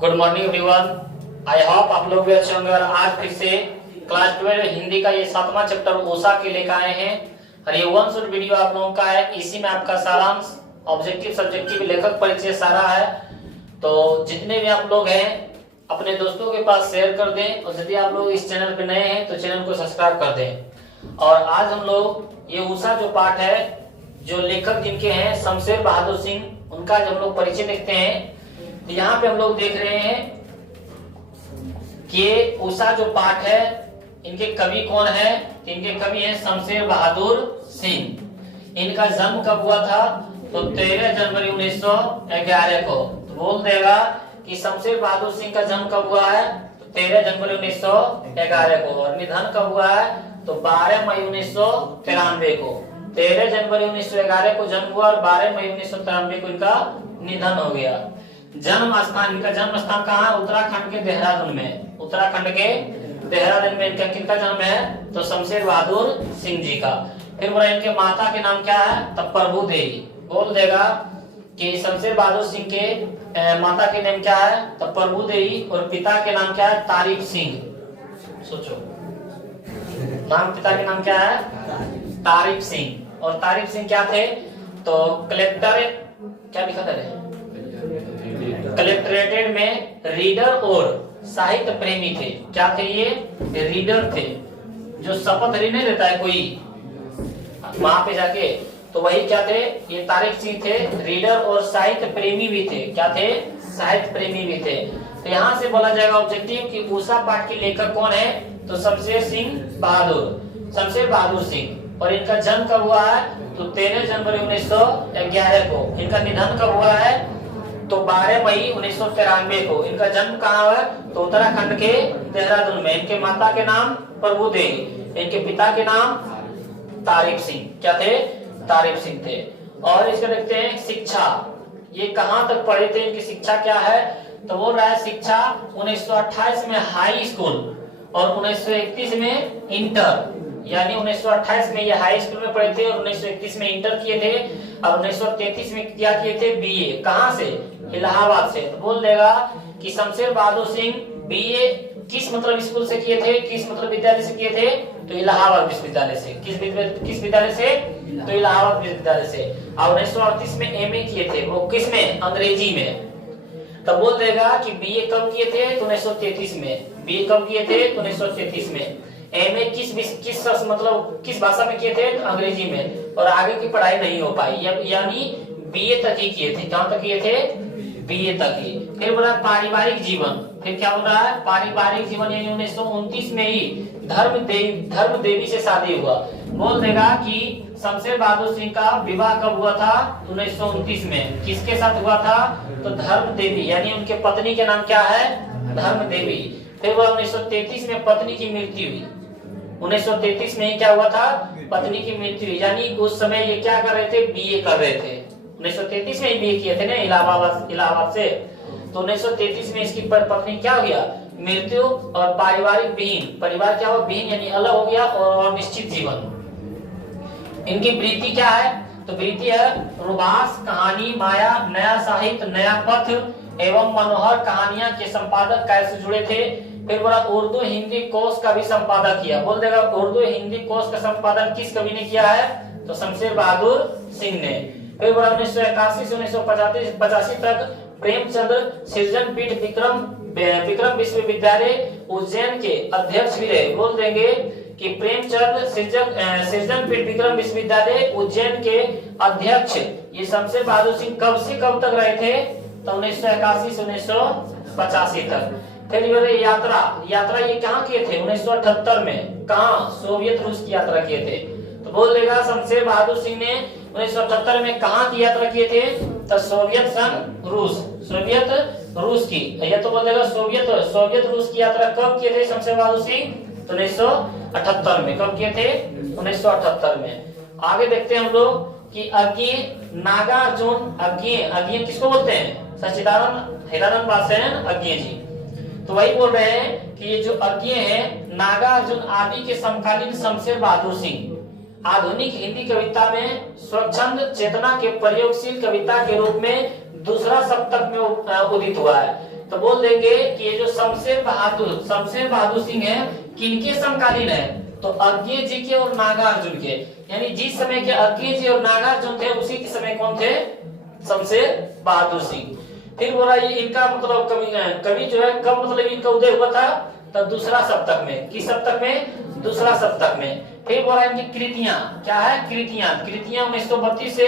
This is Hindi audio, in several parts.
Good morning everyone. I hope आप लोग भी अच्छे होंगे। और आज फिर से क्लास 12 हिंदी का ये 7वां चैप्टर उषा के लेकर आए हैं। और ये वन शॉट वीडियो आप लोगों का है। इसी में आपका सारांश, ऑब्जेक्टिव, सब्जेक्टिव, लेखक परिचय सारा है। तो जितने भी आप लोग हैं अपने दोस्तों के पास शेयर कर दें। और यदि आप लोग इस चैनल पे नए हैं तो चैनल को सब्सक्राइब कर दें। और आज हम लोग ये उषा जो पाठ है, जो लेखक जिनके हैं शमशेर बहादुर सिंह, उनका जब हम लोग परिचय देखते हैं तो यहाँ पे हम लोग देख रहे हैं कि उषा जो पाठ है, इनके कवि कौन है? इनके कवि हैं शमशेर बहादुर सिंह। इनका जन्म कब हुआ था? तो 13 जनवरी 1911 को। तो बोल देगा कि शमशेर बहादुर सिंह का जन्म कब हुआ है? तो 13 जनवरी 1911 को। और निधन कब हुआ है? तो 12 मई 1993 को। 13 जनवरी 1911 को जन्म हुआ और 12 मई 1993 को इनका निधन हो गया। जन्म स्थान, इनका जन्म स्थान कहाँ है? उत्तराखंड के देहरादून में। उत्तराखंड के देहरादून में इनका किनका जन्म है? तो शमशेर बहादुर सिंह जी का। फिर बोला इनके माता के नाम क्या है? तब प्रभु देवी। बोल देगा कि शमशेर बहादुर सिंह के माता के नाम क्या है? तब प्रभु देवी। और पिता के नाम क्या है? तारीफ सिंह। सोचो, नाम पिता के नाम क्या है? तारीफ सिंह। और तारीफ सिंह क्या थे? तो कलेक्टर, क्या लिखा था? कलेक्टरेट में रीडर और साहित्य प्रेमी थे। क्या थे ये? रीडर थे। जो शपथ नहीं देता है कोई वहां पे जाके, तो वही क्या थे? ये तारिक सिंह थे। रीडर और साहित्य प्रेमी भी थे। क्या थे? साहित्य प्रेमी भी थे। तो यहाँ से बोला जाएगा ऑब्जेक्टिव कि उषा पाठ के लेखक कौन है? तो शमशेर बहादुर सिंह। और इनका जन्म कब हुआ है? तो 13 जनवरी 1911 को। इनका निधन कब हुआ है? तो 12 मई 1993 को। इनका जन्म कहाँ हुआ? तो उत्तराखंड के देहरादून में। इनके माता के नाम प्रभु देवी, इनके पिता के नाम तारिक सिंह। क्या थे? तारिक सिंह थे। और इसका देखते हैं शिक्षा, ये कहाँ तक पढ़े थे, इनकी शिक्षा क्या है? तो बोल रहा है शिक्षा 1928 में हाई स्कूल और 1931 में इंटर। यानी 1928 में ये हाई स्कूल में पढ़े थे और 1931 में इंटर किए थे। और 1933 में क्या किए थे? बीए। कहाँ से? इलाहाबाद से। तो बोल देगा कि शमशेर बहादुर सिंह बीए किस मतलब स्कूल से किए थे? किस मतलब विद्यालय से किए थे? तो इलाहाबाद विश्वविद्यालय से। किस विद्यालय से? तो इलाहाबाद विश्वविद्यालय से। और 1938 में एमए किए थे। वो किस में? अंग्रेजी में। तब बोल देगा कि बीए कब किए थे? तो 1933 में। बीए कब किए थे? तो 1933 में। एमए किस भाषा में किए थे? तो अंग्रेजी में। और आगे की पढ़ाई नहीं हो पाई, यानी बीए तक ही किए थे। कहां तक किए थे? बीए तक ही। फिर बोला पारिवारिक जीवन। फिर क्या बोल रहा है? पारिवारिक जीवन, यानी 1929 में ही धर्म देवी से शादी हुआ। बोल देगा कि शमशेर बहादुर सिंह का विवाह कब हुआ था? 1929 में। किसके साथ हुआ था? तो धर्म देवी, यानी उनके पत्नी के नाम क्या है? धर्म देवी। फिर वो 1933 में पत्नी की मृत्यु हुई। 1933 में क्या हुआ था? पत्नी की मृत्यु हुई। यानी उस समय ये क्या कर रहे थे? बीए कर रहे थे। 1933 में ही बीए किए थे ना इलाहाबाद से। तो 1933 में इसकी पत्नी क्या हो गया? मृत्यु। और पारिवारिक विहीन, परिवार क्या हो? विहीन यानी अलग हो गया। और निश्चित जीवन। इनकी वृत्ति क्या है? तो वृत्ति है रुबास, कहानी, माया, नया साहित्य, नया पथ एवं मनोहर कहानियां के संपादक कैसे जुड़े थे। फिर बोला उर्दू हिंदी कोश का भी संपादक किया। बोल देगा उर्दू हिंदी कोश का संपादन किस कवि ने किया है? तो शमशेर बहादुर सिंह ने। फिर बोला 1981 से 1985 तक प्रेमचंद्र सृजन पीठ विक्रम विश्वविद्यालय उज्जैन के अध्यक्ष भी रहे। बोल देंगे कि प्रेमचंद सृजन पीठ विक्रम विश्वविद्यालय उज्जैन के अध्यक्ष ये शमशेर बहादुर सिंह कब से कब तक रहे थे? तो 1981 से 1985 तक। फिर यात्रा ये कहाँ किए थे? 1978 में। कहाँ? सोवियत रूस की यात्रा किए थे। तो बोल देगा शमशेर बहादुर सिंह ने 1978 में कहाँ की यात्रा किए थे? तो सोवियत संघ रूस की। या तो बोल देगा सोवियत रूस की यात्रा कब किए थे शमशेर बहादुर सिंह? तो 1978 में। कब किए थे? 1978 में। आगे देखते हैं हम लोग कि अज्ञेय नागार्जुन। अज्ञेय किसको बोलते हैं? सच्चिदानंद हिरानंद पासवान अज्ञेय जी। तो वही बोल रहे हैं कि ये जो अज्ञेय है नागार्जुन आदि के समकालीन शमशेर बहादुर सिंह आधुनिक हिंदी कविता में स्वच्छंद चेतना के प्रयोगशील कविता के रूप में दूसरा सप्तक में उदित हुआ है। तो बोल देंगे कि ये जो शमशेर बहादुर सिंह है किनके समकालीन है, तो अज्ञेय जी के और नागार्जुन के, यानी जिस समय के अज्ञेय जी और नागार्जुन थे उसी के समय कौन थे, शमशेर बहादुर सिंह। फिर बोला ये इनका मतलब कवि जो है कब मतलब इनका उदय हुआ था, तो दूसरा सप्तक में। किस सप्तक में, दूसरा सप्तक में। फिर बोला इनकी कृतियां क्या है, कृतियां 1932 से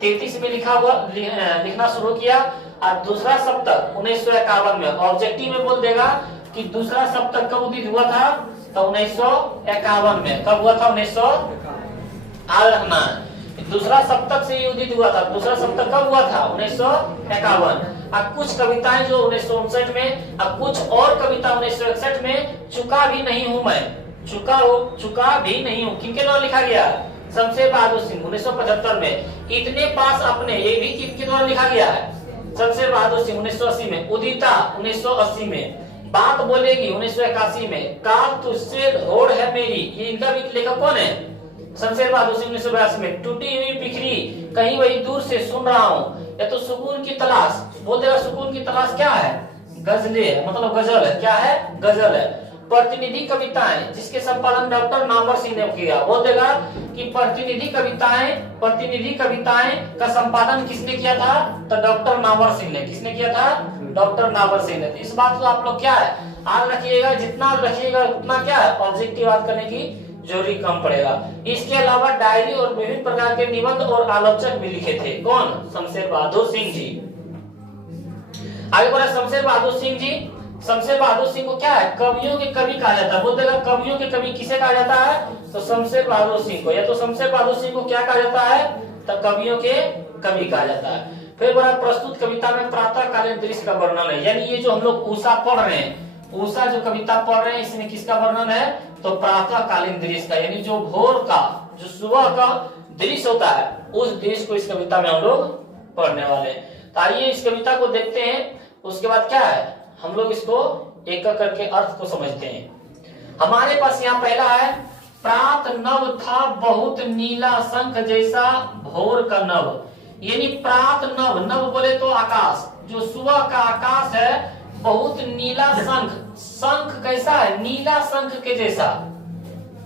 33 में लिखना शुरू किया, और दूसरा सप्तक 1951 में। ऑब्जेक्टिव में बोल देगा कि दूसरा सप्तक कब उदित हुआ था, तो 1951 में। कब हुआ था, 1900 याद रखना, दूसरा सप्तक से उदित हुआ था। दूसरा सप्तक कब हुआ था, 1951। अब कुछ कविताएं जो 1959 में, अब कुछ और कविता 1961 में। चुका भी नहीं हूं मैं, चुका भी नहीं हूं किनके द्वारा लिखा गया, शमशेर बहादुर सिंह 1975 में। इतने पास अपने, ये भी किनके द्वारा लिखा गया है, शमशेर बहादुर सिंह 1980 में। उदिता 1980 में। बात बोलेगी 1981 में। काल तुझसे होड़ है मेरी, ये इनका भी लेखक कौन है, शमशेर बहादुर सिंह 1982 में। टूटी हुई बिखरी कहीं वही दूर से सुन रहा हूँ, या तो सुकून की तलाश, बोल देगा सुकून की तलाश क्या है, गजलें, मतलब गजल है, क्या है, गजल है। प्रतिनिधि कविताएं जिसके संपादन डॉक्टर नामवर सिंह ने किया, बोल देगा कि प्रतिनिधि कविताएं का संपादन किसने किया था, तो डॉक्टर नामवर सिंह ने। किसने किया था, डॉक्टर नामवर सिंह ने। इस बात को आप लोग क्या है याद रखिएगा, जितना रखिएगा उतना क्या है ऑब्जेक्टिव याद करने की जरूरी कम पड़ेगा। इसके अलावा डायरी और विभिन्न प्रकार के निबंध और आलोचक भी लिखे थे। कौन, शमशेर बहादुर सिंह जी। आगे बढ़ा, शमशेर बहादुर सिंह जी, शमशेर बहादुर सिंह को क्या है, कवियों के कवि कहा जाता है। बोल देगा कवियों के कवि किसे कहा जाता है, तो शमशेर बहादुर सिंह को। या तो शमशेर बहादुर सिंह को क्या कहा जाता है, तो कवियों के कवि कहा जाता है। फिर बड़ा प्रस्तुत कविता में प्रातःकालीन दृश्य का वर्णन है, यानी ये जो हम लोग उषा पढ़ रहे हैं, उषा जो कविता पढ़ रहे हैं, इसमें किसका वर्णन है, तो प्रातःकालीन दृश्य का, यानी जो भोर का, जो सुबह का दृश्य होता है, उस दृश्य को इस कविता में हम लोग पढ़ने वाले हैं। तो आइए इस कविता को देखते हैं, उसके बाद क्या है हम लोग इसको एक एक करके अर्थ को समझते हैं। हमारे पास यहाँ पहला है, प्रात नव था बहुत नीला शंख जैसा भोर का नव, यानी प्रात नव, नव बोले तो आकाश, जो सुबह का आकाश है बहुत नीला शंख, शंख कैसा है, नीला शंख के जैसा।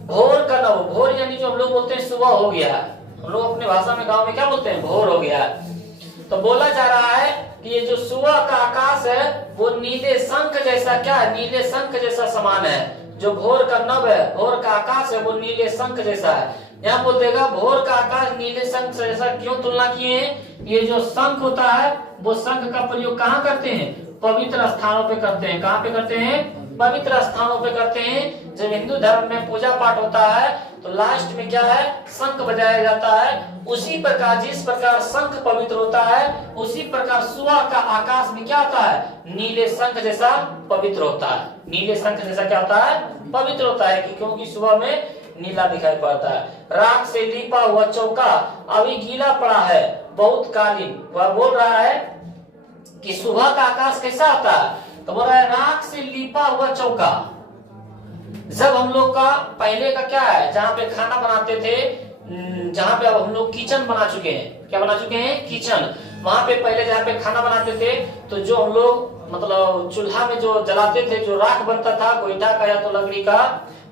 भोर का नव, भोर यानी जो हम लोग बोलते हैं सुबह हो गया, हम लोग अपने भाषा में गांव में क्या बोलते हैं, भोर हो गया। तो बोला जा रहा है कि ये जो सुबह का आकाश है वो नीले शंख जैसा, क्या है, नीले शंख जैसा समान है। जो भोर का नभ है, भोर का आकाश है, वो नीले शंख जैसा है। यहाँ बोल देगा भोर का आकाश नीले शंख जैसा, क्यों तुलना किए हैं, ये जो शंख होता है वो शंख का प्रयोग कहाँ करते हैं, पवित्र स्थानों पे करते हैं। कहाँ पे करते हैं, पवित्र स्थानों पे करते हैं। जब हिंदू धर्म में पूजा पाठ होता है तो लास्ट में क्या है, शंख बजाया जाता है। उसी प्रकार जिस प्रकार शंख पवित्र होता है, उसी प्रकार सुबह का आकाश में क्या होता है, नीले शंख जैसा पवित्र होता है। नीले शंख जैसा क्या होता है, पवित्र होता है, क्योंकि सुबह में नीला दिखाई पड़ता है। राख से लीपा हुआ चौका अभी गीला पड़ा है बहुत कालीन। वह बोल रहा है कि सुबह का आकाश कैसा होता है, तो बोल रहा है राख से लीपा हुआ चौका। जब हम लोग का पहले का क्या है, जहाँ पे खाना बनाते थे, जहाँ पे अब हम लोग किचन बना चुके हैं, क्या बना चुके हैं, किचन। वहां पे पहले जहाँ पे खाना बनाते थे तो जो हम लोग मतलब चूल्हा में जो जलाते थे, जो राख बनता था गोईठा का या तो लकड़ी का,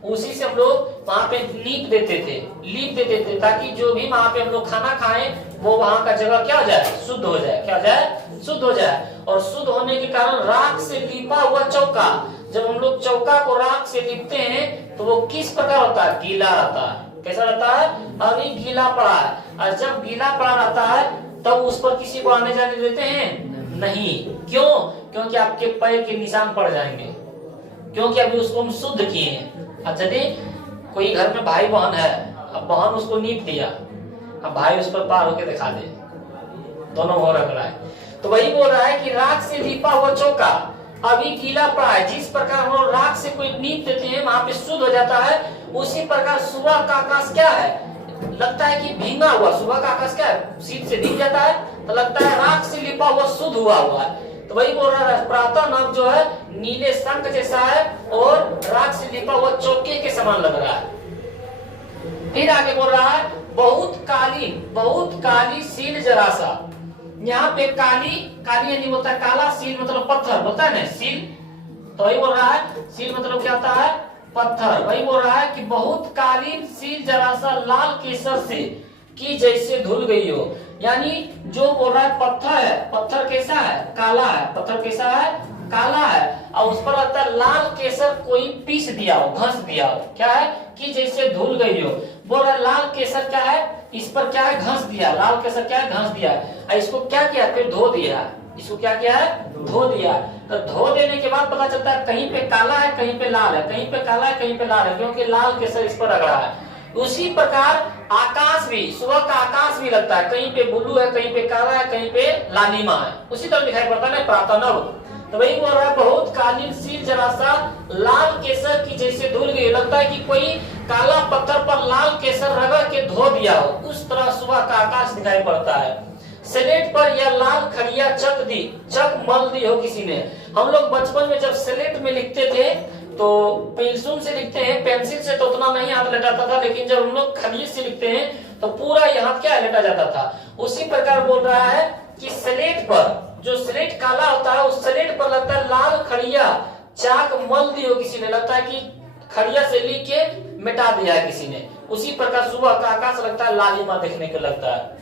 उसी से हम लोग वहां पे लीप देते थे, ताकि जो भी वहां पे हम लोग खाना खाएं वो वहां का जगह क्या हो जाए, शुद्ध हो जाए। क्या हो जाए, शुद्ध हो जाए। और शुद्ध होने के कारण राख से लीपा हुआ चौका, जब हम लोग चौका को राख से लीपते हैं तो वो किस प्रकार होता है, गीला रहता है। कैसा रहता है, अभी गीला पड़ा है। और जब गीला पड़ा रहता है तब उस पर किसी को आने जाने देते हैं नहीं। क्यों, क्योंकि आपके पैर के निशान पड़ जाएंगे, क्योंकि अभी उसको हम शुद्ध किए हैं। अच्छा, यदि कोई घर में भाई बहन है, अब बहन उसको नीप दिया, अब भाई उस पर पार होके दिखा दे, दोनों हो रहा है। तो वही बोल रहा है कि राख से लीपा हुआ चौका अभी गीला पड़ा है। जिस प्रकार हम लोग राख से कोई नीप देते हैं वहां पे शुद्ध हो जाता है, उसी प्रकार सुबह का आकाश क्या है, लगता है कि भींगा हुआ। सुबह का आकाश क्या है, शीत से भीग जाता है तो लगता है राख से लिपा हुआ शुद्ध हुआ है। तो वही बोल रहा है प्रातः नभ जो है नीले शंख जैसा है और राख से लिपा हुआ चौके के समान लग रहा है। फिर आगे बोल रहा है बहुत काली सील जरा सा यहाँ पे काली, काली यानी बोलता है काला, सील मतलब पत्थर बोलता है ना, सील, तो वही बोल रहा है सील मतलब क्या होता है, पत्थर। वही बोल रहा है कि बहुत कालीन सील जरा सा लाल केसर से कि जैसे धुल गई हो। यानी जो बोल रहा है पत्थर है, पत्थर कैसा है, काला है, पत्थर कैसा है, काला है, और उस पर लगता है लाल केसर कोई पीस दिया हो, घस दिया हो, क्या है कि जैसे धुल गई हो। बोल रहा है लाल केसर क्या है, इस पर क्या है, घस दिया, लाल केसर क्या है, घस दिया, इसको क्या किया, फिर धो दिया, इसको क्या किया है, धो दिया। तो धो देने के बाद पता चलता है कहीं पे काला है, कहीं पे लाल है, कहीं पे काला है, कहीं पे लाल है, क्योंकि लाल केसर इस पर रगड़ा है। उसी प्रकार आकाश भी, सुबह का आकाश भी लगता है कहीं पे ब्लू है, कहीं पे काला है, कहीं पे लालिमा है, उसी तरह दिखाई पड़ता है प्रातः नव। तो वही बोल रहा है बहुत कालीन सील जरा सा लाल केसर की जैसे धुल गई, लगता है कि कोई काला पत्थर पर लाल केसर रगड़ के धो दिया हो, उस तरह सुबह का आकाश दिखाई पड़ता है। स्लेट पर यह लाल खड़िया चक मल दी हो किसी ने। हम लोग बचपन में जब स्लेट में लिखते थे तो पेंसिल से लिखते हैं, पेंसिल से तो उतना नहीं हाथ लटाता था, लेकिन जब हम लोग खड़िया से लिखते हैं तो पूरा यहाँ क्या लेटा जाता था। उसी प्रकार बोल रहा है कि स्लेट पर, जो स्लेट काला होता है उस स्लेट पर लगता है लाल खड़िया चाक मल दी हो किसी ने, लगता है कि खड़िया से लिख के मिटा दिया है किसी ने। उसी प्रकार सुबह का आकाश लगता है लालिमा देखने को लगता है।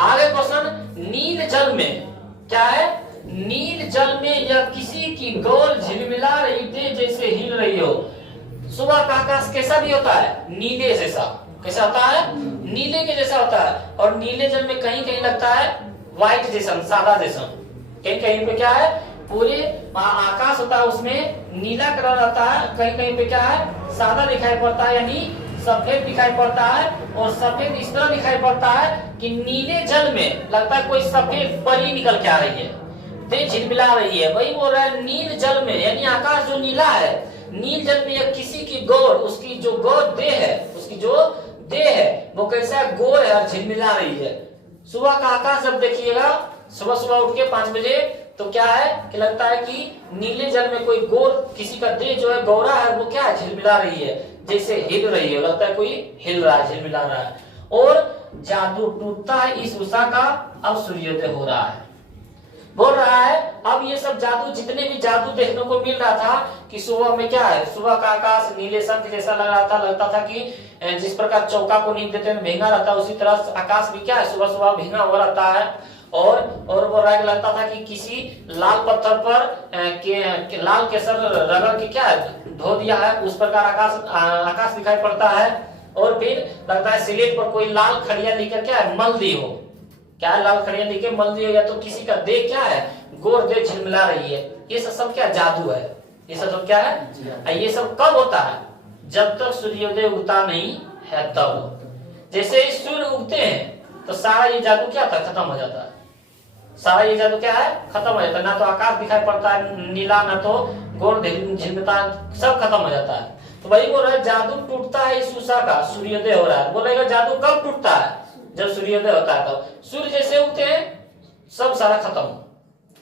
आगे क्वेश्चन, नील जल में क्या है, नील जल में यह किसी की गोल झिलमिला रही थी जैसे हिल रही हो। सुबह का आकाश कैसा भी होता है, नीले जैसा, कैसा होता है, नीले के जैसा होता है, और नीले जल में कहीं कहीं लगता है व्हाइट जैसा, सादा जैसा, कहीं कहीं पे क्या है, पूरे आकाश होता है उसमें नीला कलर रहता है, कहीं कहीं पे क्या है, सादा दिखाई पड़ता है, यानी सफेद दिखाई पड़ता है। और सफेद इस तरह दिखाई पड़ता है कि नीले जल में लगता है कोई सफेद परी निकल के आ रही है, दे झिलमिला रही है। वही बोल रहा है नील जल में, यानी आकाश जो नीला है, नील जल में यह किसी की गौर, उसकी जो गौर देह है, उसकी जो देह है वो कैसा गोर है और झिलमिला रही है। सुबह का आकाश जब देखिएगा, सुबह सुबह उठ के 5 बजे, तो क्या है कि लगता है कि नीले जल में कोई गोर, किसी का देह जो है गौरा है, वो क्या है, झिलमिला रही है, जैसे हिल रही है, लगता है कोई हिल रहा है, झिलमिला रहा है। और जादू टूटता है इस उषा का, अब सूर्योदय हो रहा है। बोल रहा है अब ये सब जादू, जितने भी जादू देखने को मिल रहा था कि सुबह में क्या है, सुबह का आकाश नीले शंख जैसा लग रहा था, लगता था कि जिस प्रकार चौका को नींद देते हैं भींगा रहता है, उसी तरह आकाश भी क्या है, सुबह सुबह भींगा हो रहता है। और वो राग लगता था कि किसी लाल पत्थर पर लाल केसर रगड़ के क्या है, धो दिया है, उस प्रकार आकाश दिखाई पड़ता है। और फिर लगता है स्लेट पर कोई लाल खड़िया लेकर क्या है, मल दी हो, क्या है, लाल खड़िया लेके मल दी हो, या तो किसी का देह क्या है, गोर देह झिलमिला रही है। ये सब क्या जादू है, ये सब क्या है, ये सब कब होता है, जब तक सूर्योदय उगता नहीं है तब। जैसे ही सूर्य उगते हैं तो सारा ये जादू क्या था, खत्म हो जाता है, सारा ये जादू क्या है, खत्म हो जाता है। ना तो आकाश दिखाई पड़ता है नीला, ना तो गोर झिलमिलता, सब खत्म हो जाता है। तो वही बोल रहा है जादू टूटता है इस उषा का, सूर्योदय हो रहा है। बोलेगा जादू कब टूटता है, जब सूर्योदय होता है। तो सूर्य जैसे उगते हैं सब सारा खत्म,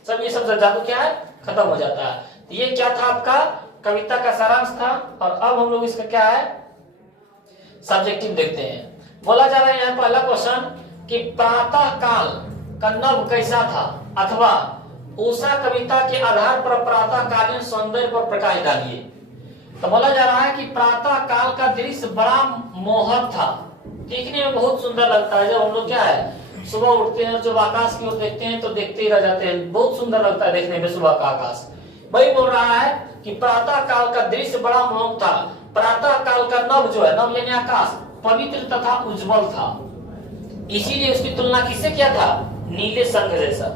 सब ये सब जादू क्या है, खत्म हो जाता है। तो ये क्या था, आपका कविता का सारांश था। और अब हम लोग इसका क्या है, सब्जेक्टिव देखते हैं। बोला जा रहा है यहाँ पहला क्वेश्चन कि प्रातः काल का नभ कैसा था, अथवा उषा कविता के आधार पर प्रातः कालीन सौंदर्य पर प्रकाश डालिए। तो बोला जा रहा है कि प्रातः काल का दृश्य बड़ा मोहक था, देखने में बहुत सुंदर लगता है। जब हम लोग क्या है सुबह उठते हैं, जब आकाश की ओर देखते हैं तो देखते ही रह जाते हैं, बहुत सुंदर लगता है देखने में सुबह का आकाश। वही बोल रहा है कि प्रातः काल का दृश्य बड़ा मोहक था। प्रातः काल का नभ जो है, नभ यानी आकाश, पवित्र तथा उज्जवल था, इसीलिए उसकी तुलना किससे किया था, नीले शंख जैसा।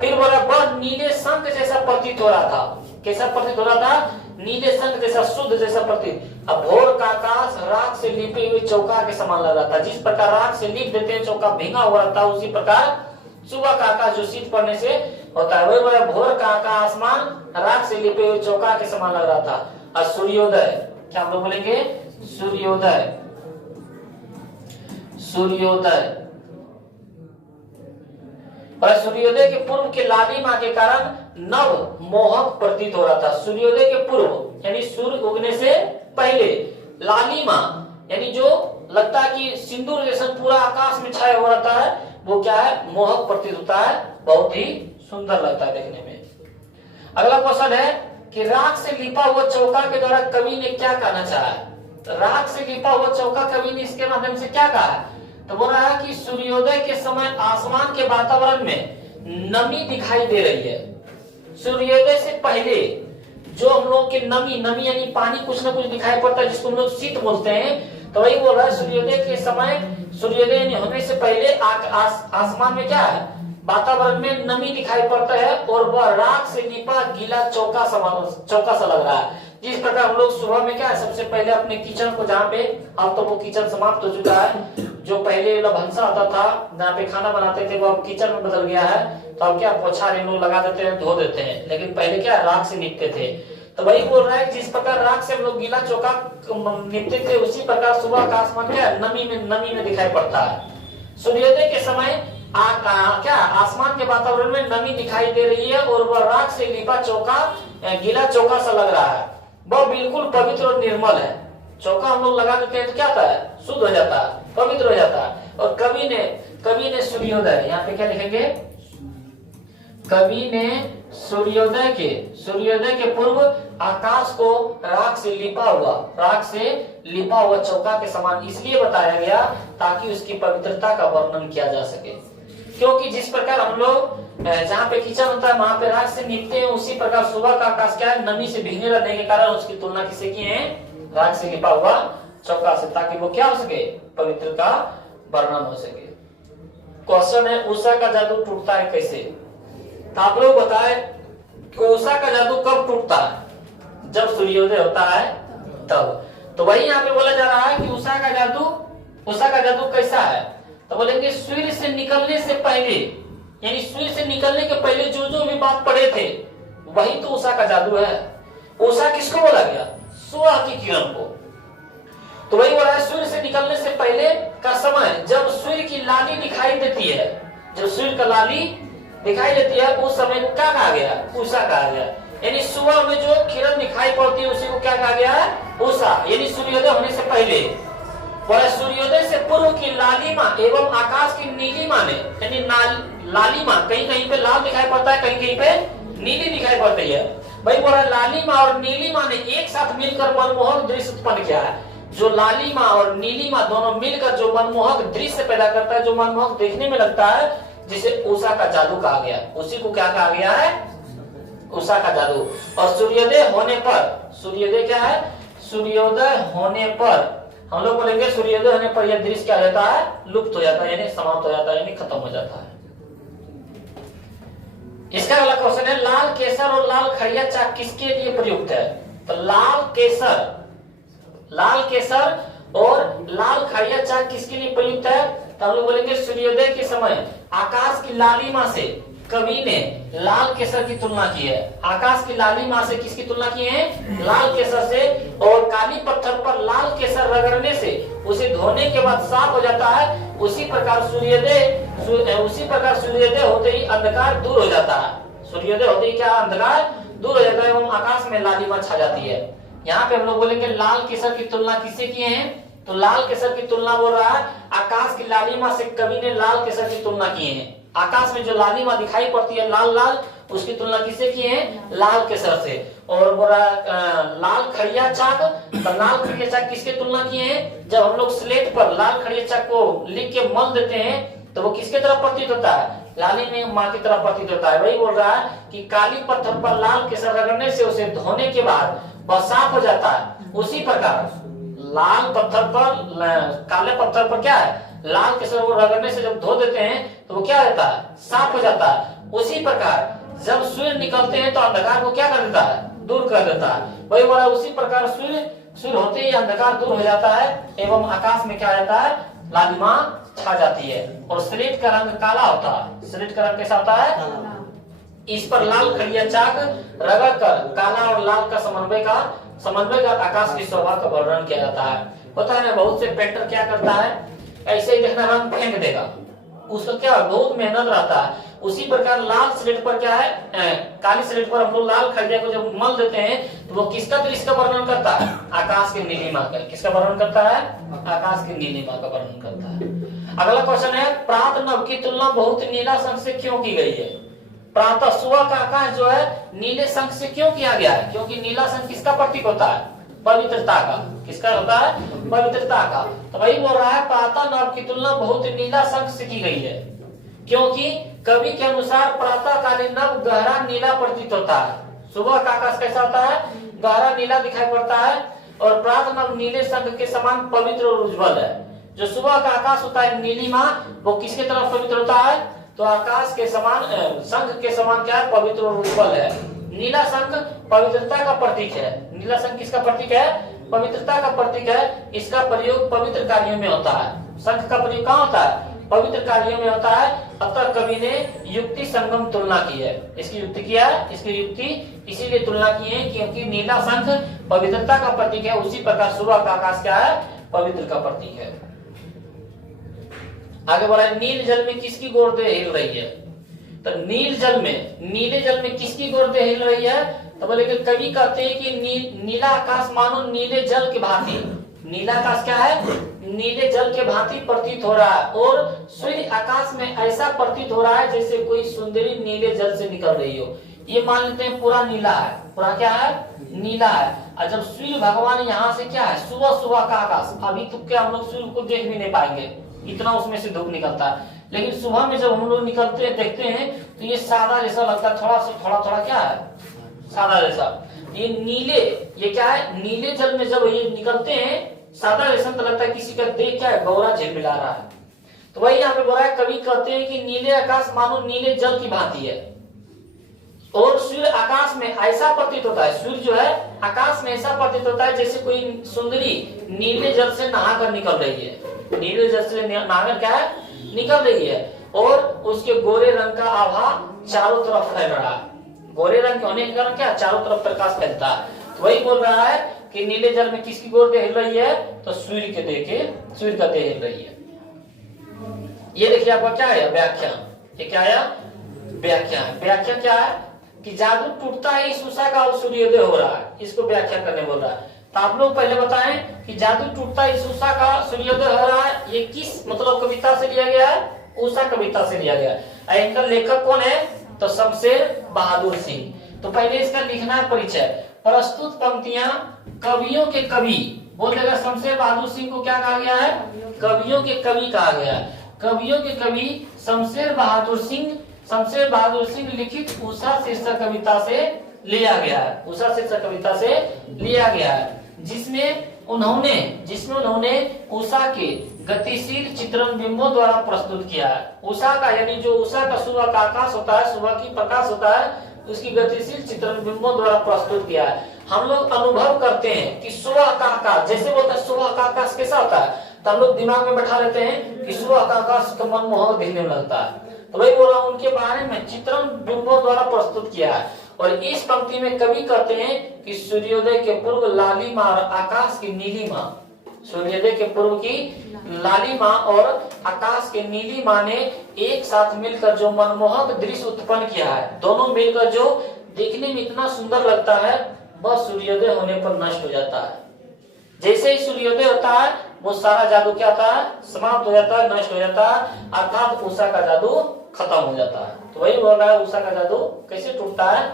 फिर बोला वह नीले शंख जैसा प्रतीत हो रहा था। कैसा प्रतीत हो रहा था, नीले शंख जैसा, शुद्ध जैसा प्रतीत। अब भोर का आकाश राख से लिपे हुए चौका के समान लग रहा था। जिस प्रकार राख से लिप देते हैं चौका भींगा हुआ रहता है, उसी प्रकार सुबह का आकाश जो शीत पड़ने से होता है, वही बोला भोर का आसमान राख से लिपे हुए चौका के समान लग रहा था। और सूर्योदय, क्या हम लोग बोलेंगे, सूर्योदय, सूर्योदय। और सूर्योदय के पूर्व के लालिमा के कारण नव मोहक प्रतीत हो रहा था। सूर्योदय के पूर्व यानी सूर्य उगने से पहले लालिमा यानी जो लगता है कि सिंदूर जैसा पूरा आकाश में छाया हुआ रहता है, वो क्या है, मोहक प्रतीत होता है, बहुत ही सुंदर लगता है देखने में। अगला क्वेश्चन है कि राख से लिपा हुआ चौका के द्वारा कवि ने क्या कहना चाहा? राख से लिपा हुआ चौका कवि ने इसके माध्यम से क्या कहा? तो बोल रहा है कि सूर्योदय के समय आसमान के वातावरण में नमी दिखाई दे रही है। सूर्योदय से पहले जो हम लोग की नमी यानी पानी कुछ ना कुछ दिखाई पड़ता है, जिसको हम लोग शीत बोलते हैं। तो वही बोल रहा है सूर्योदय के समय, सूर्योदय होने से पहले आसमान में क्या है, वातावरण में नमी दिखाई पड़ता है और वह राख से लिपा गीला चौका सा लग रहा है। जिस प्रकार हम लोग सुबह में क्या है, सबसे पहले अपने किचन को, जहाँ पे अब तो वो किचन समाप्त हो चुका है, जो पहले भंसा आता था जहाँ पे खाना बनाते थे वो अब किचन में बदल गया है। तो अब क्या पोछा लोग लगा देते हैं, धो देते हैं, लेकिन पहले क्या राख से लिपते थे। तो वही बोल रहा है जिस प्रकार राख से हम लोग गीला चौका लिपते थे, उसी प्रकार सुबह का आसमान क्या नमी में दिखाई पड़ता है। सूर्योदय के समय क्या आसमान के वातावरण में नमी दिखाई दे रही है और वह राख से लिपा चौका गीला चौका सा लग रहा है। वह बिल्कुल पवित्र और निर्मल है। चौका हम लोग लगा देते हैं तो क्या होता है, शुद्ध हो जाता है, पवित्र हो जाता है। और कवि ने सूर्योदय, यहाँ पे क्या लिखेंगे, कवि ने सूर्योदय के पूर्व आकाश को राख से लिपा हुआ चौका के समान इसलिए बताया गया ताकि उसकी पवित्रता का वर्णन किया जा सके। क्योंकि जिस प्रकार हम लोग जहाँ पे किचन होता है वहां पे राख से लिपते हैं, उसी प्रकार सुबह का आकाश क्या है, नमी से भीगे रहने के कारण उसकी तुलना किससे की है, राख से लिपा हुआ चौका से, ताकि वो क्या हो सके, पवित्र का वर्णन हो सके। क्वेश्चन है उषा का जादू टूटता है कैसे? तो आप लोग बताए कि उषा का जादू कब टूटता है? जब सूर्योदय होता है तब। तो वही यहाँ पे बोला जा रहा है कि उषा का जादू कैसा है? तो बोलेंगे सूर्य से निकलने से पहले, यानी सूर्य से निकलने के पहले जो भी बात पढ़े थे वही तो उषा का जादू है। उषा किसको बोला गया? सुबह की किरण को। तो वही बोला है सूर्य से निकलने से पहले का समय, जब सूर्य की लाली दिखाई देती है, जब सूर्य का लाली दिखाई देती है उस समय को क्या कहा गया? उषा कहा गया। यानी सुबह में जो किरण दिखाई पड़ती है उसी को क्या कहा गया है? उषा। यानी सूर्योदय होने से पहले। बोला सूर्योदय से पूर्व की लालिमा एवं आकाश की नीलिमा ने, यानी लालिमा कहीं पे लाल दिखाई पड़ता है, कहीं पे नीली दिखाई पड़ती है। भाई बोला लालिमा और नीलिमा ने एक साथ मिलकर मनमोहक दृश्य उत्पन्न किया है। जो लालिमा और नीलिमा दोनों मिलकर जो मनमोहक दृश्य पैदा करता है, जो मनमोहक देखने में लगता है, जिसे उषा का जादू कहा गया, उसी को क्या कहा गया है? उषा का जादू। और सूर्योदय होने पर, सूर्योदय क्या है? सूर्योदय होने पर हम लोग बोलेंगे सूर्योदय होने पर यह दृश्य क्या हो जाता है? लुप्त हो जाता है, यानी समाप्त हो जाता है, यानी खत्म हो जाता है। इसका अगला क्वेश्चन है लाल केसर और लाल खड़िया चाक किसके लिए प्रयुक्त है? तो लाल केसर और लाल खड़िया चाक किसके लिए प्रयुक्त है? तो हम लोग बोलेंगे सूर्योदय के समय आकाश की लालिमा से कवि ने लाल केसर की तुलना की है। आकाश की लालिमा से किसकी तुलना की है? लाल केसर से। और काली पत्थर पर लाल केसर रगड़ने से उसे धोने के बाद साफ हो जाता है। उसी प्रकार सूर्योदय होते ही अंधकार दूर हो जाता है। सूर्योदय होते ही क्या अंधकार दूर हो जाता है एवं आकाश में लालिमा छा जाती है। यहाँ पे हम लोग बोलेंगे लाल केसर की तुलना किससे किए हैं? तो लाल केसर की तुलना बोल रहा है आकाश की लालिमा से कवि ने लाल केसर की तुलना किए हैं। आकाश में जो लालिमा दिखाई पड़ती है लाल लाल, उसकी तुलना किससे किए हैं? लाल केसर से। और बोला लाल खड़िया चाक, तो लाल खड़िया चाक किसके तुलना किए हैं? जब हम लोग स्लेट पर लाल खड़िया चाक को लिख के मल देते हैं तो वो किसके तरफ प्रतीत होता है? लालिमा की तरफ प्रतीत होता है। वही बोल रहा है कि काली पत्थर पर लाल केसर रगड़ने से उसे धोने के बाद वह साफ हो जाता है। उसी प्रकार लाल पत्थर पर, काले पत्थर पर क्या है? लाल केसर को रगड़ने से जब धो देते हैं तो वो क्या होता है? साफ हो जाता है। उसी प्रकार जब सूर्य निकलते हैं तो अंधकार को क्या कर देता है? दूर कर देता है। वही बोला उसी प्रकार सूर्य होते ही अंधकार दूर हो जाता है एवं आकाश में क्या रहता है? लालिमा छा जाती है। और स्लेट का रंग काला होता है। स्लेट का रंग कैसा होता है? इस पर लाल खड़िया चाक रगड़ कर काला और लाल का समन्वय कर आकाश की शोभा का वर्णन किया जाता है। पता है ना, बहुत से पेंटर क्या करता है, ऐसे ही देखना रंग फेंक देगा, उसका क्या बहुत मेहनत रहता है। उसी प्रकार लाल स्लेट पर क्या है, काली स्लेट पर हम लोग लाल खड़िया को जब मल देते हैं तो वो किसका दृश्य का वर्णन करता है? आकाश की नीलिमा का। किसका वर्णन करता है? आकाश की नीलिमा का वर्णन करता है। अगला क्वेश्चन है प्रातः नभ की तुलना बहुत नीला संख से क्यों की गई है? प्रातः सुबह का आकाश जो है नीले संख से क्यों किया गया है? क्योंकि नीला संख किसका प्रतीक होता है? पवित्रता का। किसका होता है? पवित्रता का। तो वही बोल रहा है प्रातः नभ की तुलना बहुत नीला संख से की गई है, क्योंकि कवि के अनुसार प्रातः कालीन नभ गहरा नीला प्रतीत होता है। सुबह का आकाश कैसा होता है? गहरा नीला दिखाई पड़ता है, और प्रातः नभ नीले संख के समान पवित्र और उज्जवल है। जो सुबह का आकाश होता है नीलिमा, वो किसके तरफ पवित्र होता है? तो आकाश के समान, शंख के समान क्या है? पवित्र और उज्जवल है। नीला शंख पवित्रता का प्रतीक है। नीला शंख किसका प्रतीक है? पवित्रता का प्रतीक है। इसका प्रयोग पवित्र कार्यों में होता है। शंख का प्रयोग कहाँ होता है? पवित्र कार्यों में होता है। अतः कवि ने युक्ति संगम तुलना की है। इसकी युक्ति किया है, इसकी युक्ति इसीलिए तुलना की है क्योंकि नीला शंख पवित्रता का प्रतीक है, उसी प्रकार सुबह का आकाश क्या है? पवित्र का प्रतीक है। आगे बोला है नील जल में किसकी गोरदें हिल रही है? तो नीले जल में किसकी गोरदें हिल रही है? तो बोले कि कवि कहते हैं कि नीला आकाश मानो नीले जल के भांति। नीला आकाश क्या है? नीले जल के भांति प्रतीत हो रहा है, और सूर्य आकाश में ऐसा प्रतीत हो रहा है जैसे कोई सुंदरी नीले जल से निकल रही हो। ये मान लेते हैं पूरा नीला है। पूरा क्या है? नीला है। और जब सूर्य भगवान यहाँ से क्या है? सुबह का आकाश, अभी तो क्या हम लोग सूर्य को देख भी नहीं पाएंगे, इतना उसमें से धूप निकलता है। लेकिन सुबह में जब हम लोग निकलते हैं देखते हैं तो ये सादा जैसा लगता है, थोड़ा क्या है? सादा जैसा। ये नीले, ये क्या है? नीले जल में जब ये निकलते हैं सादा जैसा तो लगता है किसी का देख क्या है? गौरा झिलमिला रहा है। तो वही यहाँ पे बोला है, कवि कहते हैं कि नीले आकाश मानो नीले जल की भांति है, और सूर्य आकाश में ऐसा प्रतीत होता है, सूर्य जो है आकाश में ऐसा प्रतीत होता है जैसे कोई सुंदरी नीले जल से नहाकर निकल रही है। नीले जल से नहाकर क्या है? निकल रही है, और उसके गोरे रंग का आभा चारों तरफ फैल रहा है। गोरे रंग के होने के कारण क्या? चारों तरफ प्रकाश फैलता है। तो वही बोल रहा है कि नीले जल में किसकी गोरदें हिल रही है? तो सूर्य का देह हिल रही है। ये देखिए आपका क्या है? व्याख्या। ये क्या है? व्याख्या। व्याख्या क्या है? कि जादू टूटता है इस उषा का और सूर्योदय हो रहा है, इसको व्याख्या करने बोल रहा है। तो आप लोग पहले बताएं कि जादू टूटता है इस उषा का सूर्योदय हो रहा है, ये किस मतलब कविता से लिया गया है? उषा कविता से लिया गया है। इनका लेखक कौन है? तो शमशेर बहादुर सिंह। तो पहले इसका लिखना है परिचय। प्रस्तुत पंक्तियां कवियों के कवि बोल देगा। शमशेर बहादुर सिंह को क्या कहा गया है? कवियों के कवि कहा गया है। कवियों के कवि शमशेर बहादुर सिंह लिखित उषा शीर्षक कविता से लिया गया है। उषा शीर्षक कविता से लिया गया है, जिसमें उन्होंने उषा के गतिशील चित्रण बिंबों द्वारा प्रस्तुत किया है। उषा का यानी जो उषा का सुबह का आकाश होता है, सुबह की प्रकाश होता है, उसकी गतिशील चित्रण बिंबों द्वारा प्रस्तुत किया है। हम लोग अनुभव करते हैं कि सुबह का आकाश, जैसे बोलते हैं सुबह का आकाश कैसा होता है, तो हम लोग दिमाग में बैठा लेते हैं कि सुबह का आकाश का मनमोहक दिखने में लगता है। तो वही बोल रहा हूँ, उनके बारे में चित्रण बिंबों द्वारा प्रस्तुत किया है। और इस पंक्ति में कवि कहते हैं कि सूर्योदय के पूर्व लालिमा और आकाश की नीलिमा, सूर्योदय के पूर्व की लालिमा और आकाश के नीलिमा ने एक साथ मिलकर जो मनमोहक दृश्य उत्पन्न किया है, दोनों मिलकर जो देखने में इतना सुंदर लगता है, वह सूर्योदय होने पर नष्ट हो जाता है। जैसे ही सूर्योदय होता है वो सारा जादू क्या होता है? समाप्त हो जाता है, नष्ट हो जाता है, अर्थात उषा का जादू खत्म हो जाता है। तो वही बोल रहा है उषा का जादू कैसे टूटता है?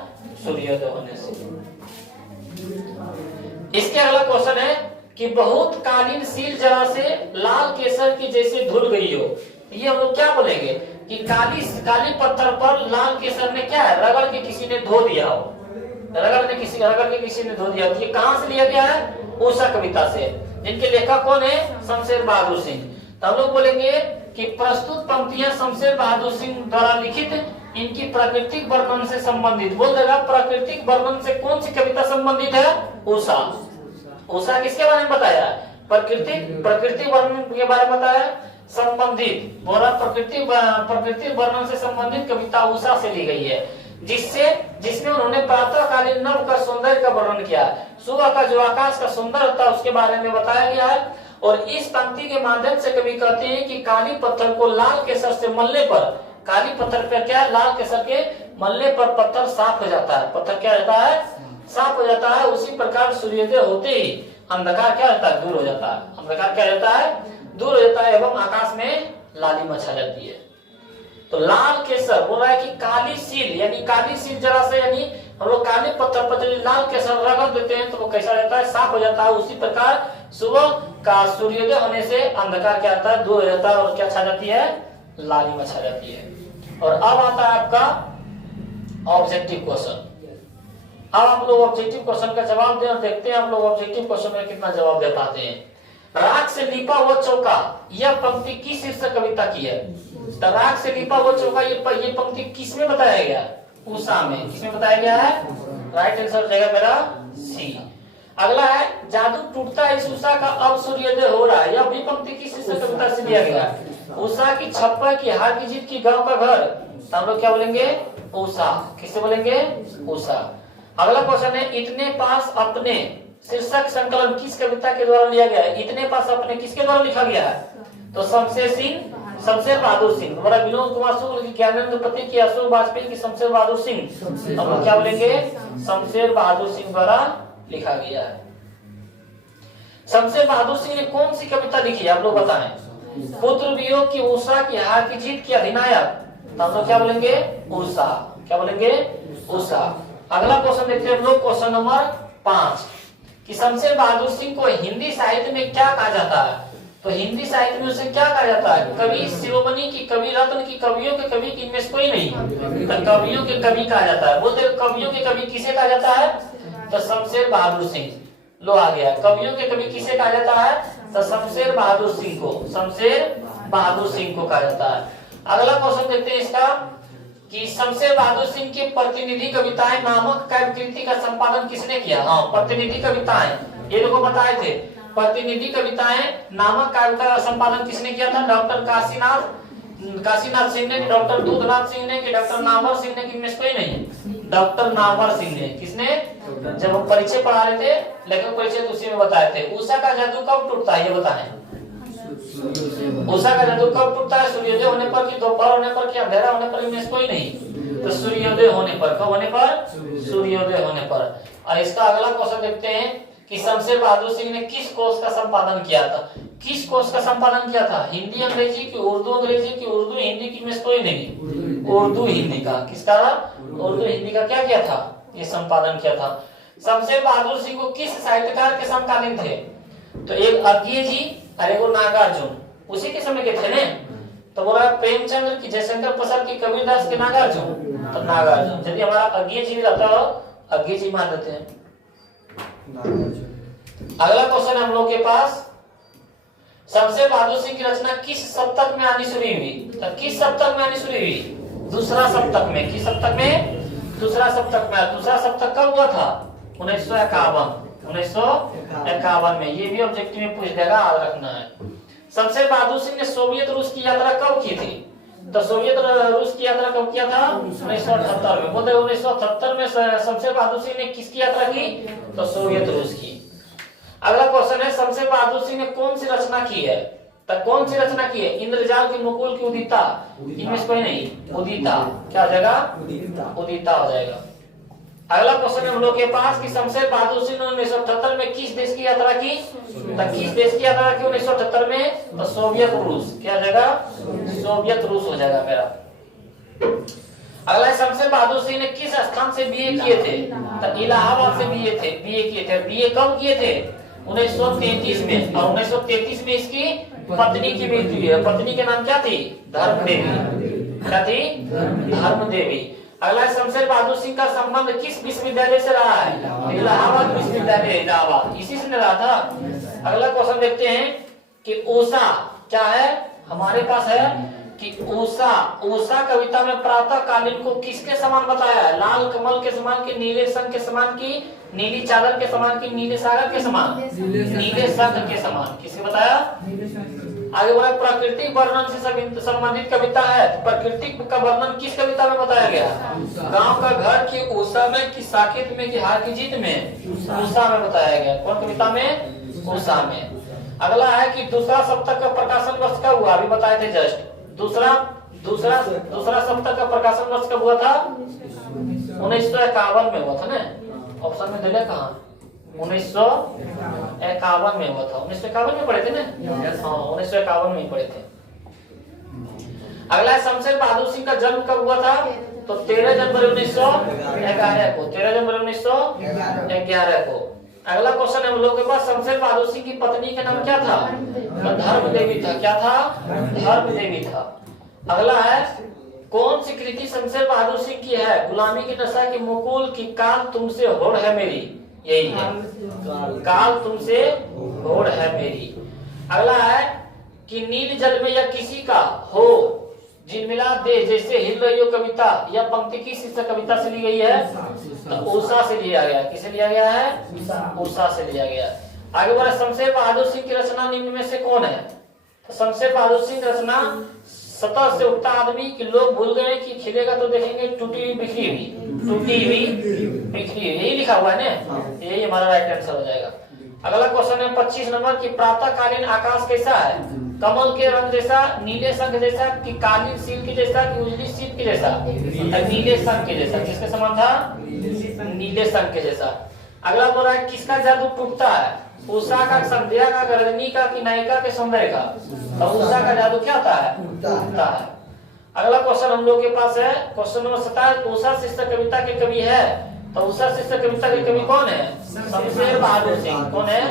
सूर्योदय होने से। इसके अगला क्वेश्चन है कि बहुत कालीन सील जरा से लाल केसर की जैसे धुल गई हो। ये हम लोग क्या बोलेंगे कि काली पत्थर पर लाल केसर ने क्या है? रगड़ के किसी ने धो दिया हो, रगड़ के किसी ने धो दिया हो। ये कहां से लिया गया है? उषा कविता से, जिनके लेखक कौन है? शमशेर बहादुर सिंह। तो हम लोग बोलेंगे कि प्रस्तुत पंक्तियां शमशेर बहादुर सिंह द्वारा लिखित इनकी प्राकृतिक वर्णन से संबंधित। बोल देगा प्राकृतिक वर्णन से कौन सी कविता संबंधित है? उषा। उषा किसके बारे में बताया? प्रकृति वर्णन के बारे में बताया, संबंधित बोला। प्रकृति वर्णन से संबंधित कविता उषा से ली गई है, जिसमें उन्होंने प्रातःकालीन नभ का सौंदर्य का वर्णन किया। सुबह का जो आकाश का सुंदर होता है उसके बारे में बताया गया है। और इस पंक्ति के माध्यम से कवि कहते हैं कि काली पत्थर को लाल केसर से मलने पर, काली पत्थर पर क्या? लाल केसर के मलने पर पत्थर साफ हो जाता है। पत्थर क्या रहता है? साफ हो जाता है। उसी प्रकार सूर्योदय होते ही अंधकार क्या रहता है? दूर हो जाता है। अंधकार क्या रहता है? दूर हो जाता है, एवं आकाश में लालिमा छा जाती है। तो लाल केसर बोल रहा है कि काली सील, यानी काली सील जरा से, यानी हम लोग काले पत्थर पर जो लाल केसर रगड़ देते हैं तो वो कैसा रहता है, साफ हो जाता है। उसी प्रकार सुबह का सूर्योदय होने से अंधकार क्या आता है, दूर हो जाता है और क्या छा जाती है, लालिमा छा जाती है। और अब आता है आपका ऑब्जेक्टिव क्वेश्चन। अब आप लोग ऑब्जेक्टिव क्वेश्चन का जवाब दें और देखते हैं आप लोग ऑब्जेक्टिव क्वेश्चन में कितना जवाब दे पाते हैं। राख से लिपा हुआ चौका, यह पंक्ति किस शीर्षक कविता की है? तो राख से लिपा हुआ चौका ये पंक्ति किसमें बताया गया है? उषा में। किसमें बताया गया है? राइट आंसर हो जाएगा मेरा सी। अगला है जादू टूटता है इस उषा का अब सूर्योदय हो रहा है, यह भी पंक्ति किस शीर्षक कविता से दिया गया है? उषा की छप्पर की हार की जीत की गांव का घर, तो हम लोग क्या बोलेंगे? उषा। किससे बोलेंगे? उषा। अगला क्वेश्चन है इतने पास अपने शीर्षक संकलन किस कविता के द्वारा लिया गया है? इतने पास अपने किसके द्वारा लिखा गया है? तो शमशेर सिंह, शमशेर बहादुर सिंह द्वारा, विनोद कुमार शुक्ल की, ज्ञानेंद्र पति की, अशोक वाजपेयी की, शमशेर बहादुर सिंह, हम लोग क्या बोलेंगे? शमशेर बहादुर सिंह द्वारा लिखा गया है। शमशेर बहादुर सिंह ने कौन सी कविता लिखी है आप लोग बताएं? पुत्र वियोग की उषा की हार की जीत की अधिनायक, तो हम लोग क्या बोलेंगे? उषा। क्या बोलेंगे? उषा। अगला क्वेश्चन देखते हैं हम लोग, क्वेश्चन नंबर 5 कि शमशेर बहादुर सिंह को हिंदी साहित्य में क्या कहा जाता है? तो हिंदी साहित्य में उसे क्या कहा जाता है? कवि शिरोमणि की, कवि रत्न की, कवियों के कवि की, इनमें से कोई नहीं, तो कवियों के कवि कहा जाता है। बोलते कवियों के कवि किसे कहा जाता है? तो शमशेर बहादुर सिंह। लो आ गया, कवियों के कवि किसे कहा जाता है? तो शमशेर बहादुर सिंह को, शमशेर बहादुर सिंह को कहा जाता है। अगला क्वेश्चन देखते हैं इसका कि शमशेर बहादुर सिंह की प्रतिनिधि कविताएं नामक काव्य कृति का संपादन किसने किया? हाँ, प्रतिनिधि कविताएं, ये लोगों को बताए थे। प्रतिनिधि कविताएं नामक काव्य का संपादन किसने किया था? डॉक्टर काशीनाथ सिंह ने, डॉक्टर दूधनाथ सिंह ने, कि डॉक्टर नावर सिंह ने, कि इनमें से कोई नहीं? डॉक्टर नावर सिंह ने। किसने? जब हम परिचय पढ़ा रहे थे, लेखक परिचय उसी में बताए थे। उषा का जादू कब टूटता है ये बताएं? उषा का जादू कब टूटता है? सूर्योदय होने पर, कि दोपहर होने पर, कि अंधेरा होने पर, इनमें से कोई नहीं? तो सूर्योदय होने पर। कब होने पर? सूर्योदय होने पर। और इसका अगला क्वेश्चन देखते हैं कि शमशेर बहादुर सिंह ने किस कोश का संपादन किया था? किस कोश का संपादन किया था? हिंदी अंग्रेजी की, उर्दू अंग्रेजी की, उर्दू हिंदी की, में से कोई नहीं? उर्दू हिंदी का। किसका? उर्दू हिंदी का क्या किया था? ये संपादन किया था। शमशेर बहादुर सिंह को किस साहित्यकार के समकालीन थे? तो एक अज्ञे जी और एक नागार्जुन, उसी के समय के थे ने। तो बोला प्रेमचंद्र की, जयशंकर प्रसाद की, कबीरदास के, नागार्जुन, तो नागार्जुन। यदि हमारा अज्ञे जी रहता हो, अज्ञे जी मान देते हैं। अगला क्वेश्चन हम लोग के पास, शमशेर बहादुर सिंह की रचना किस सप्तक में आनी शुरू हुई? तो किस सप्तक में आनी शुरू हुई? दूसरा सप्तक में। किस सप्तक में? दूसरा सप्तक में। दूसरा सप्तक कब हुआ था? 1951। 1951 में। ये भी ऑब्जेक्टिव में पूछ देगा, याद रखना है। शमशेर बहादुर सिंह ने सोवियत रूस की यात्रा कब की थी? तो सोवियत रूस की यात्रा कब किया था? 1978 में। बोलते 1978 में शमशेर बहादुर सिंह ने किसकी यात्रा की? तो सोवियत रूस की। अगला क्वेश्चन है शमशेर बहादुर सिंह ने कौन सी रचना की है? तो कौन सी रचना की है? इंद्रजाल की, मुकुल की, उदिता, इनमें से कोई नहीं? उदिता। क्या हो जाएगा? उदिता हो जाएगा। अगला क्वेश्चन है हम लोग के पास कि शमशेर बहादुर सिंह ने 1978 में किस देश की यात्रा की? तो किस देश की यात्रा की 1978 में? तो सोवियत रूस। क्या हो जाएगा? सोवियत रूस हो जाएगा मेरा। अगला शमशेर बहादुर सिंह ने किस स्थान से बीए किए थे? तो इलाहाबाद से बीए किए थे। बीए कब किए थे? 1933 में। और 1933 में इसकी पत्नी की मृत्यु हुई है। पत्नी के नाम क्या थी? धर्म देवी। क्या थी? धर्म देवी। अगला शमशेर बहादुर सिंह का संबंध किस विश्वविद्यालय से रहा है? इलाहाबाद विश्वविद्यालय, इलाहाबाद, इसी से रहा था। अगला क्वेश्चन देखते हैं कि उषा क्या है? हमारे पास है कि उषा कविता में प्रातः कालीन को किसके समान बताया है? लाल कमल के समान, की नीले संग के समान, की नीली चादर के समान, की नीले सागर के समान? नीले संग के समान। किससे बताया? आगे बोला प्राकृतिक वर्णन से संबंधित कविता है। प्राकृतिक का वर्णन किस कविता में बताया गया? गांव का घर की उषा में, कि साकेत में, कि हार की जीत में? उषा में बताया गया। कौन कविता में? उषा में। अगला है कि दूसरा सप्तक का प्रकाशन वर्ष कब हुआ? अभी बताए थे जस्ट। दूसरा सप्तक का प्रकाशन वर्ष कब हुआ था? 1951 में हुआ था ना। ऑप्शन में दिले कहाँ? 1951 में हुआ था। 1951 में पढ़े थे ना? हाँ, 1951 में ही पढ़े थे। अगला है शमशेर बहादुर सिंह का जन्म कब हुआ था? तो 13 जनवरी 1911 को, 13 जनवरी 1911 को। अगला क्वेश्चन है हम लोग के पास, शमशेर बहादुर सिंह की पत्नी का नाम क्या था? धर्म देवी था। क्या था? धर्म देवी था। अगला है, कौन सी कृति शमशेर बहादुर सिंह की है? गुलामी की नशा की, मुकुल की, काल तुमसे होड़ है मेरी, यही है, काल तुमसे होड़ है मेरी। अगला है कि नील जल में या किसी का हो झिलमिला दे जैसे हिल रही हो कविता, यह पंक्ति किस कविता से ली गई है? तो उषा से लिया गया। किसे लिया गया है? उषा से लिया गया। आगे बढ़े, शमशेर बहादुर सिंह की रचना निम्न में से कौन है? तो शमशेर बहादुर सिंह की रचना, सतह से उगता आदमी कि लोग भूल गए कि खिलेगा तो देखेंगे टूटी हुई बिखरी हुई, टूटी हुई बिखरी हुई, यही लिखा हुआ है ना, यही हमारा राइट आंसर हो जाएगा। अगला क्वेश्चन है 25 नंबर की, प्रातःकालीन आकाश कैसा है? कमल के रंग जैसा, नीले शंख जैसा, कि कालीन सील के जैसा, कि उजली सीप के जैसा? नीले शंख के जैसा। किसके समान था? नीले शंख के जैसा। अगला बोल रहा है, किसका जादू टूटता है? उषा का, संध्या का, रजनी का, कि नायिका के सौंदर्य का? तो उषा का जादू क्या होता है? टूटता है। अगला क्वेश्चन हम लोग के पास है क्वेश्चन नंबर 27, उषा शिष्य कविता के कवि है? तो उषा शिष्य कविता के कवि कौन है? शमशेर बहादुर सिंह। कौन है?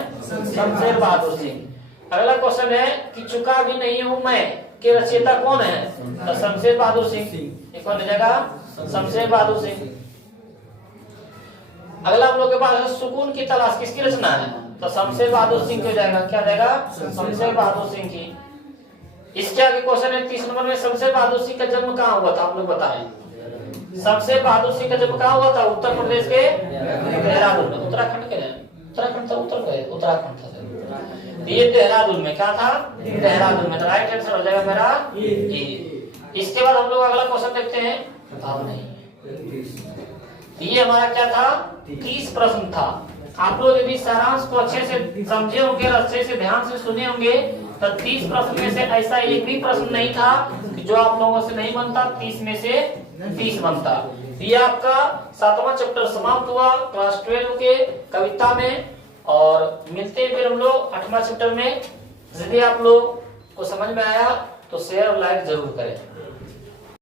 शमशेर बहादुर सिंह। अगला क्वेश्चन है कि चुका भी नहीं हूं मैं के रचयिता कौन है? तो शमशेर बहादुर सिंह। एक कौन जगह? शमशेर बहादुर सिंह। अगला हम लोग के पास है, सुकून की तलाश किसकी रचना है? तो शमशेर बहादुर सिंह की जाएगा। क्या जाएगा? शमशेर बहादुर सिंह की। इसके आगे क्वेश्चन है 30 नंबर में, शमशेर बहादुर सिंह का जन्म कहाँ हुआ था? हम लोग बताएं। शमशेर बहादुर सिंह का जन्म कहाँ हुआ था? उत्तर प्रदेश के देहरादून में। उत्तराखंड के उत्तराखंड था, उत्तराखंड था। ये देहरादून में क्या था? देहरादून में। राइट आंसर हो जाएगा मेरा ये। इसके बाद हम लोग अगला क्वेश्चन देखते हैं। भाव नहीं, ये हमारा क्या था? 30 प्रश्न था। आप लोग यदि सारांश को अच्छे से समझे होंगे, अच्छे से ध्यान से सुने होंगे, तो 30 प्रश्न में से ऐसा एक भी प्रश्न नहीं था कि जो आप लोगों से नहीं बनता। 30 में से 30 बनता। ये आपका 7वां चैप्टर समाप्त हुआ क्लास 12 के कविता में। और मिलते हैं फिर हम लोग 8वां चैप्टर में। यदि आप लोग को समझ में आया तो शेयर और लाइक जरूर करें।